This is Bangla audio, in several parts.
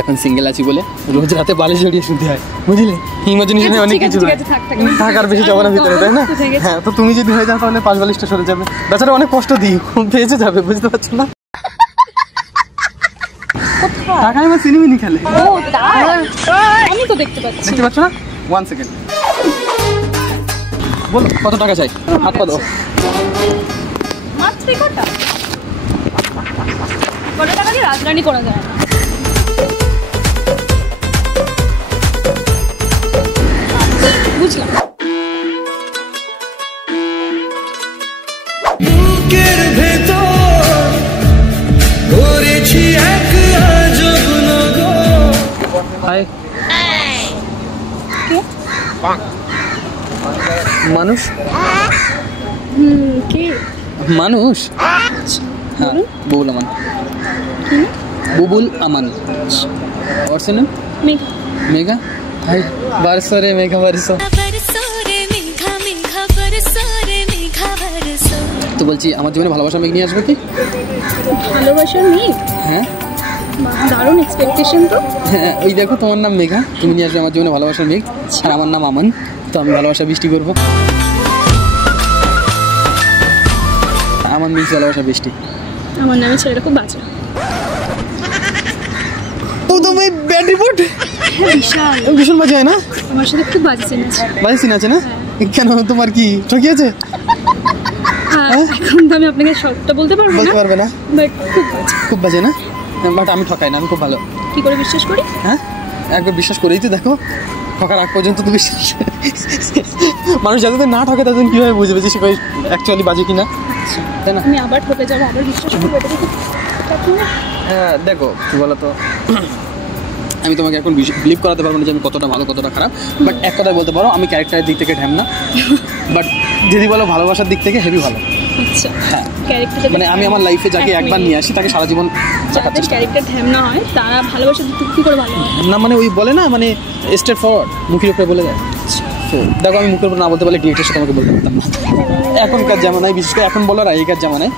এখন সিঙ্গেল আছি বলে রোজ রাতে বালিশ জড়িয়ে শুনতে হয়, বুঝলে? ইমাজিনেশনে অনেক কিছু থাকার বেশি জমানা ভিতরে, তাই না? হ্যাঁ, তো তুমি যদি হয়ে যাও তাহলে পাশ বালিশটা সরে যাবে, বেচারা অনেক কষ্ট দিই, বেঁচে যাবে, বুঝতে পারছো না? টাকায় আমার সিনেমিনি খেলে। আমি তো দেখতে পাচ্ছ না? 1 সেকেন্ড বলো কত টাকা চাই? হাত পা দাও। মাত্র কত টাকা দিয়ে রাজরানি করা যায় না। বুঝলাম। বুকের ভেতর করেছি এক আজব নগর। হাই কে? মানুষ। কে মানুষ? হ্যাঁ, বুবুল আমান। বুবুল আমান। और सुनो मेघा। मेघा हाय बरसो रे मेघा बरसो। তো বলছি আমার জীবনে ভালোবাসা মেঘ নিয়ে আসবে কি? ভালোবাসার মেঘ? হ্যাঁ, দারুণ এক্সপেকটেশন তো। হ্যাঁ, ওই দেখো তোমার নাম মেঘা, তুমি নিয়ে আসবে আমার জীবনে ভালোবাসার মেঘ, আর আমার নাম আমান, তো আমি ভালোবাসা বৃষ্টি করবো। আমার মিক্স ভালোবাসা বৃষ্টি। আমার নামে ছেলেটা খুব বাজে। ও তো ভাই ব্যাড রিপোর্ট। বিশাল ভীষণ বাজে হয় না? আমার সাথে খুব বাজে সিন আছে। বাজে সিন আছে না? কেন, তোমার কি ঠকিয়েছে? এখন তো আমি আপনাকে সবটা বলতে পারবো না। বলতে পারবে না? বাট খুব বাজে। খুব বাজে না? বাট আমি ঠকাই না, আমি খুব ভালো। কি করে বিশ্বাস করি? হ্যাঁ, একবার বিশ্বাস করেই তো দেখো, ঠকার আগ পর্যন্ত তো বিশ্বাস। মানুষ যতদিন না ঠকে ততদিন কীভাবে বুঝবে যে সে অ্যাকচুয়ালি বাজে কিনা, তাই না? আমি আবার ঠকে যাবো, আবার বিশ্বাস করবো, এটা তো হ্যাঁ, দেখো কি বলো তো, আমি তোমাকে এখন বিলিভ করাতে পারবো না যে আমি কতটা ভালো কতটা খারাপ, বাট এক কথায় বলতে পারো আমি ক্যারেক্টারের দিক থেকে ঢ্যাম না, বাট যদি বলো ভালোবাসার দিক থেকে হেভি ভালো। আচ্ছা, হ্যাঁ, ক্যারেক্টার মানে আমি আমার লাইফে যাকে একবার নিয়ে আসি তাকে সারা জীবন যাদের ক্যারেক্টার ঢ্যাম না হয় তারা ভালোবাসার দিক থেকে কী করে ভালো হয়? না, মানে ওই বলে না, মানে স্ট্রেট ফরওয়ার্ড, মুখের উপরে বলে যায়। তো দেখো আমি মুখের উপর না বলতে পারলে ডিরেক্টের সাথে আমাকে বলতে পারতাম না। এখনকার জামানায়, বিশেষ করে এখন বলার আগেকার জামানায়,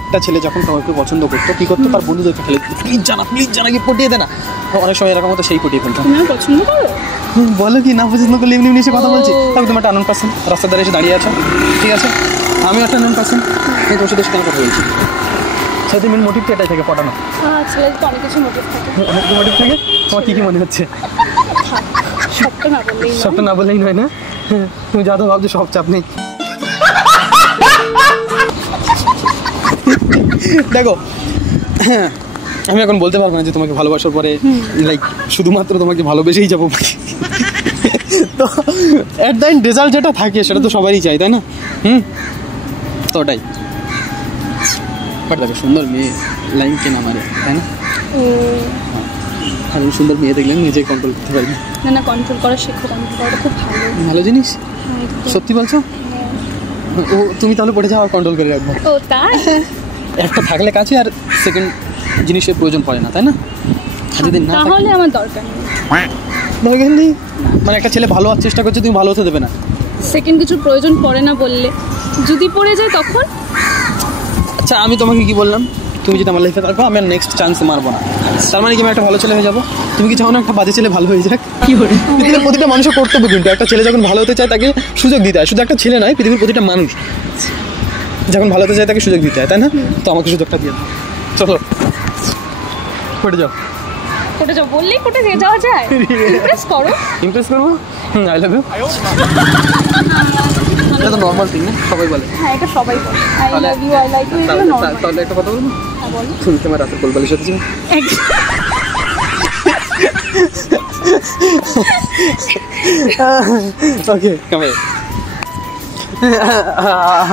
একটা ছেলে যখন কাউকে পছন্দ করতো কী করতো, তার বন্ধুদেরকে ফেলে দিত, প্লিজ জানা কি পটিয়ে দে না। অনেক সময় এরকম হতো, সেই পটিয়ে ফেলতাম। তুমি পছন্দ করো? বলো কি না পছন্দ করলে এমনি এসে কথা বলছি? তবে তুমি একটা আনন্দ পাচ্ছেন, রাস্তার ধারে এসে দাঁড়িয়ে আছো, ঠিক আছে, আমি একটা আনন্দ পাচ্ছেন, আমি তোর সাথে কেন কথা বলছি? সাথে মেন মোটিভ তো এটাই থাকে, পটানো। ছেলের তো অনেক কিছু মোটিভ থাকে। অনেক মোটিভ থাকে? তোমার কী মনে হচ্ছে? সবটা না বললেই নয় না? তুমি যা তো ভাবছো সব চাপ নেই। দেখো আমি এখন বলতে পারবো না যে তোমাকে ভালোবাসার পরে লাইক শুধুমাত্র তোমাকে ভালোবেসেই যাবো, তো এট দ্য এন্ড রেজাল্ট যেটা থাকে সেটা তো সবারই চাই, তাই না? তো ওটাই। বাট দেখো সুন্দর মেয়ে লাইন কেনা মারে, তাই না? আর সুন্দর মেয়ে দেখলে নিজেই কন্ট্রোল করতে পারবি। না, কন্ট্রোল করা শেখো, কন্ট্রোল করাটা খুব ভালো জিনিস। সত্যি বলছো? ও তুমি তাহলে পড়ে যাও আর কন্ট্রোল করে রাখবো। ও তাই? একটা থাকলে কাছে আর সেকেন্ড জিনিসের প্রয়োজন পড়ে না, তাই না? যদি না তাহলে আমার দরকার নেই। মানে একটা ছেলে ভালো হওয়ার চেষ্টা করছে, তুমি ভালো হতে দেবে না? সেকেন্ড কিছু প্রয়োজন পড়ে না বললে, যদি পড়ে যায় তখন? আচ্ছা, আমি তোমাকে কি বললাম, তুমি যদি আমার লাইফে থাকো আমি আর নেক্সট চান্স মারবো না, তার মানে কি আমি একটা ভালো ছেলে হয়ে যাবো? তুমি কি চাও না একটা বাজে ছেলে ভালো হয়ে যাক? কি করে? পৃথিবীর প্রতিটা মানুষের কর্তব্য কিন্তু একটা ছেলে যখন ভালো হতে চায় তাকে সুযোগ দিতে হয়। শুধু একটা ছেলে নয়, পৃথিবীর প্রতিটা মানুষ যখন ভালো হতে চায় তাকে সুযোগ দিতে হয়, তাই না? তো আমাকে সুযোগটা দিয়ে দাও, চলো কোর্টে যাও। কোর্টে যাও বললেই কোর্টে যাওয়া যায়? ইমপ্রেস করবো। I love you. এটা তো নর্মাল থিং না, সবাই বলে। হ্যাঁ, এটা সবাই বলে, I love you, I like you, এটা নরমাল। তাহলে একটা কথা বলবো? হ্যাঁ বলো। তুমি তোমার রাতে কোলবালিশ হচ্ছে? ওকে, কামে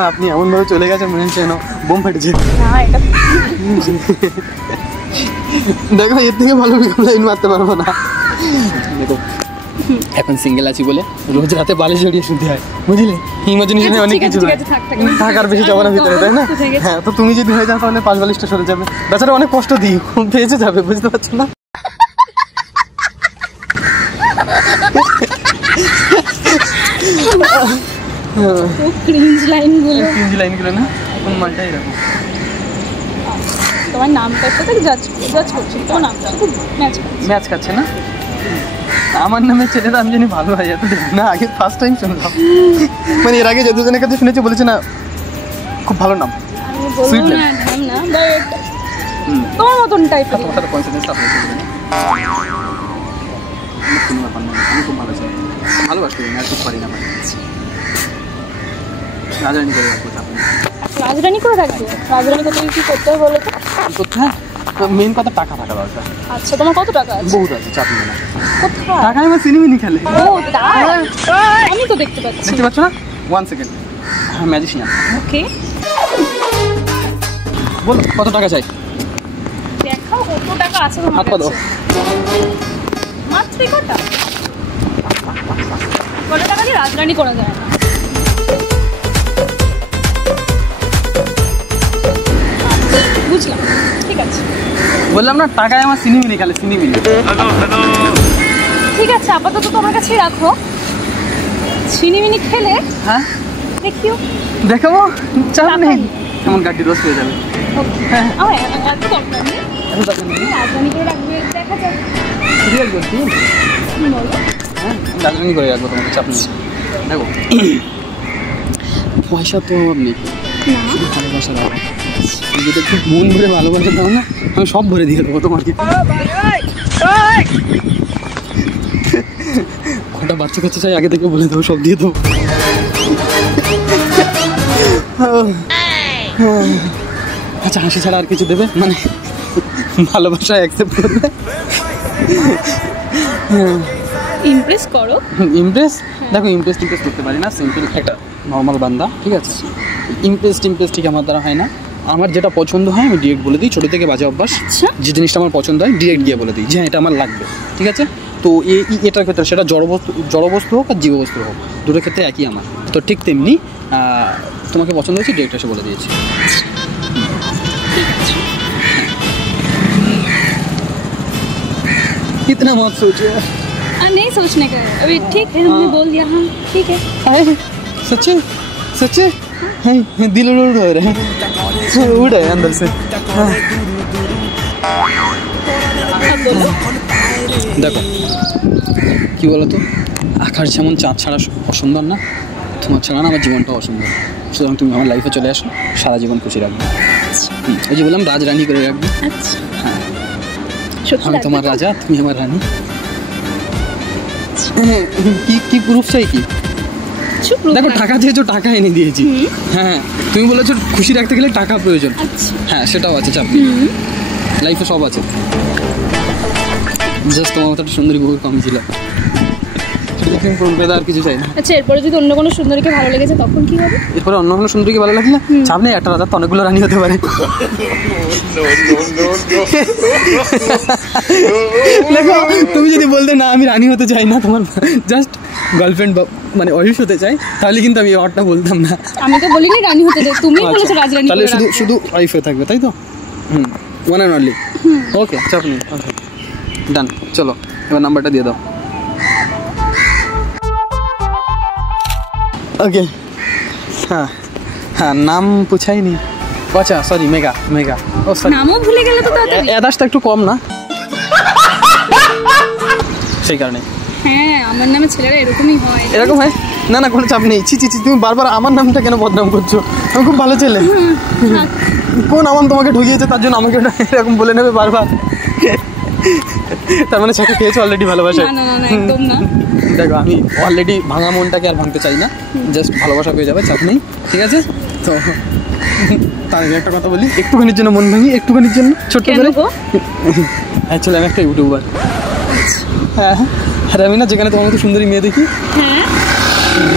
আপনি এমনভাবে চলে গেছেন মনে হচ্ছে যেন বোম ফাটেছে। দেখো এর থেকে ভালো লাইন মারতে পারবো না। দেখো এখন সিঙ্গেল আছি বলে রোজ রাতে বালিশ জড়িয়ে শুনতে হয়, বুঝলে? ইমাজিনেশনে অনেক কিছু থাকার বেশি জমানা ভিতরে, তাই না? হ্যাঁ, তো তুমি যদি হয়ে যাও তাহলে পাশ বালিশটা সরে যাবে, বেচারা অনেক কষ্ট দিই, বেঁচে যাবে, বুঝতে পারছো না? ক্রিঞ্জ লাইনগুলো না, কোন মালটা এরকম। তোমার নামটার সাথে জাজ করছি, তোমার নামটা খুব ম্যাচ খাচ্ছে না? আমার নামে ছেলেটা আমি জানি ভালো হয় এত না, আগে ফার্স্ট টাইম শুনলাম। মানে এর আগে যতজনের কাছে শুনেছি বলেছে না খুব ভালো নাম। আমি বলবো না নাম না, বাট তোমার মতন টাইপের। তোমার সাথে কনফিডেন্স আছে? আমি খুব ভালো ছিলাম, ভালোবাসি না, খুব পারি না ভাই। রাজরানি করে রাখবো। রাজরানি করে রাখবে? রাজরানি করতে কি করতে হবে বলো তো? কোথায় মেন কথা টাকা থাকা দরকার। আচ্ছা, তোমার কত টাকা আছে? বহুত আছে, চাপ নেই না। কোথায়? টাকা আমার সিনেমিনি খেলে। ও তাই? আমি তো দেখতে পাচ্ছি। দেখতে পাচ্ছ না? 1 সেকেন্ড। হ্যাঁ, ম্যাজিশিয়ান। ওকে, বলো কত টাকা চাই? দেখাও কত টাকা আছে তোমার হাত পা দাও। কাছে। মাত্র কত টাকা দিয়ে রাজরানি করা যায় না? বুঝলাম, ঠিক আছে। বললাম না টাকায় আমার সিনেমিনি খেলে, সিনেমিনি। ঠিক আছে, আপাতত তোমার কাছেই রাখো। ছিনিমিনি খেলে হ্যাঁ দেখিও, দেখাবো, চাপ নেই। এমন গাড়ি রোজ পেয়ে যাবে। আমার এত দরকার নেই। রাজধানী করে রাখবে, দেখা যাবে। বলো। হ্যাঁ, রাজধানী করে রাখবো, তোমাকে চাপ নেই। দেখো পয়সা তো অভাব নেই, শুধু ভালোবাসা দাও। যদি একটু মন ভরে ভালোবাসা দাও না, আমি সব ভরে দিয়ে দেবো তোমাকে। কটা বাচ্চা কাচ্চা চাই আগে থেকে বলে দেবো, সব দিয়ে দেবো। আচ্ছা, হাসি ছাড়া আর কিছু দেবে? মানে ভালোবাসা অ্যাকসেপ্ট করবে? ইমপ্রেস করো। ইমপ্রেস? দেখো ইমপ্রেস টিমপ্রেস করতে পারি না, সিম্পল একটা নর্মাল বান্দা, ঠিক আছে? ইমপ্রেস টিমপ্রেস ঠিক আমার দ্বারা হয় না। আমার যেটা পছন্দ হয় আমি ডিরেক্ট বলে দিই, ছোটো থেকে বাজে অভ্যাস। যে জিনিসটা আমার পছন্দ হয় ডিরেক্ট গিয়ে বলে দিই যে এটা আমার লাগবে, ঠিক আছে? তো এটার ক্ষেত্রে সেটা জড়বস্তু হোক আর জীববস্তু হোক, দুটোর ক্ষেত্রে একই আমার। তো ঠিক তেমনি তোমাকে পছন্দ হয়েছে, ডিরেক্ট এসে বলে দিয়েছি। कितना मत सोचे। नहीं सोचने का है, अभी ठीक है, हमने बोल दिया। हाँ ठीक है। सच्चे सच्चे दिल उड़ रहे हैं, उड़ रहे अंदर से। দেখো কি বলো তো, আকাশ যেমন চাঁদ ছাড়া অসুন্দর না, তোমার ছাড়া না আমার জীবনটা অসুন্দর। সুতরাং তুমি আমার লাইফে চলে আসো, সারা জীবন খুশি রাখবে। ওই যে বললাম রাজরানি করে রাখবে। হ্যাঁ, আমি তোমার রাজা, তুমি আমার রানী। কি প্রুফ চাই? কি দেখো, টাকা চেয়েছো, টাকা এনে দিয়েছি। হ্যাঁ, তুমি বলেছো খুশি রাখতে গেলে টাকা প্রয়োজন। হ্যাঁ, সেটাও আছে, চাপ নেই, লাইফে সব আছে। জাস্ট তোমার মতো একটা সুন্দরী বহু কম ছিল, আর কিছু চাই না। আচ্ছা, এরপরে যদি অন্য কোনো সুন্দরীকে ভালো লেগেছে তখন কি হবে? এরপরে অন্য কোনো সুন্দরীকে ভালো লাগলে চাপ নেই, একটা রাজা তো অনেকগুলো রানী হতে পারে। দেখো, তুমি যদি বলতে না আমি রানী হতে চাই না, তোমার জাস্ট গার্লফ্রেন্ড মানে ওয়াইফ হতে চাই, তাহলে কিন্তু আমি ওয়ার্ডটা বলতাম না। আমি তো বলিনি রানী হতে চাই, তুমি বলেছো রাজরানী। তাহলে শুধু ওয়াইফ হয়ে থাকবে, তাই তো? One and only. ওকে, চাপ নেই। ওকে, ডান। চলো এবার নাম্বারটা দিয়ে দাও। ओके, हाँ हाँ, नाम पूछा ही नहीं। अच्छा सॉरी, मेगा मेगा। ओ सॉरी, নামও ভুলে গেলে তো তাড়াতাড়ি। এদাসটা একটু কম না, সেই কারণে। হ্যাঁ, আমার নামে ছেলেরা এরকমই হয়। এরকম হয় না? না, কোনো চাপ নেই। ছি ছি ছি, তুমি বারবার আমার নামটা কেন বদনাম করছো? আমি খুব ভালো ছেলে। কোন আমার তোমাকে ঠকিয়েছে তার জন্য আমাকে এরকম বলে নেবে বারবার? তার মানে ছাকে খেয়েছো অলরেডি ভালোবাসা? না না না, একদম না। দেখো, আমি অলরেডি ভাঙা মনটাকে আর ভাঙতে চাই না, জাস্ট ভালোবাসা পেয়ে যাবে, চাপ নেই, ঠিক আছে? তো তার আগে একটা কথা বলি, একটুখানির জন্য মন ভাঙি, একটুখানির জন্য ছোট্ট করে। অ্যাকচুয়ালি আমি একটা ইউটিউবার। হ্যাঁ, আর আমি না যেখানে তোমার মতো সুন্দরী মেয়ে দেখি,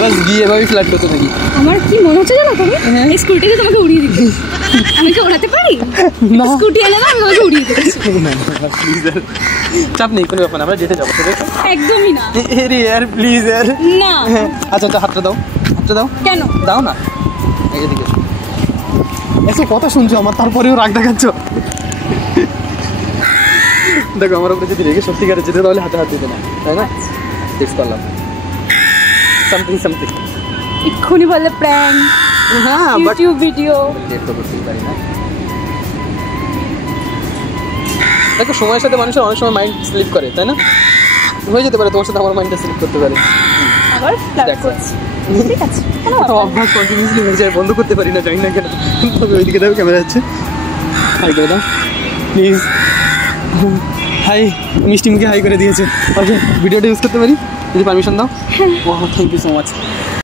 বাস গিয়ে এভাবেই ফ্ল্যাট করতে থাকি। আমার কি মনে হচ্ছে জানো, তুমি এই স্কুটিতে তোমাকে উড়িয়ে দিতে। আমি কি ওড়াতে পারি? না, স্কুটি এনে না, আমি তোমাকে উড়িয়ে দিতে। প্লিজ, চাপ নেই, কোনো ব্যাপার না, আমরা ডেটে যাবো। একদমই না। এরে यार প্লিজ यार। না। আচ্ছা আচ্ছা, হাতটা দাও, হাতটা দাও। কেন দাও না, এদিকে এসে কথা শুনছো আমার, তারপরেও রাগ দেখাচ্ছ। দেখো, আমার উপরে যদি রেগে সত্যিকারে যেতে, তাহলে হাতে হাত দিতে না, তাই না? টেক্সট করলাম সামথিং সামথিং, এক্ষুনি বলে প্র্যাঙ্ক, হ্যাঁ, ইউটিউব ভিডিও। ডেট তো করতেই পারি না। দেখো সময়ের সাথে মানুষের অনেক সময় মাইন্ড স্লিপ করে, তাই না? হয়ে যেতে পারে তোমার সাথে আমার মাইন্ডটা স্লিপ করতে পারে। আবার ফ্ল্যাট করছি, ঠিক আছে? অভ্যাস কন্টিনিউসলি হয়ে যায়, বন্ধ করতে পারি না, জানি না কেন। তবে ওইদিকে দেখো ক্যামেরা যাচ্ছে, হাই করে দাও প্লিজ। হাই, মিষ্টি মুখে হাই করে দিয়েছে। ওকে, ভিডিওটা ইউজ করতে পারি যদি পারমিশন দাও? ও থ্যাংক ইউ সো মাচ।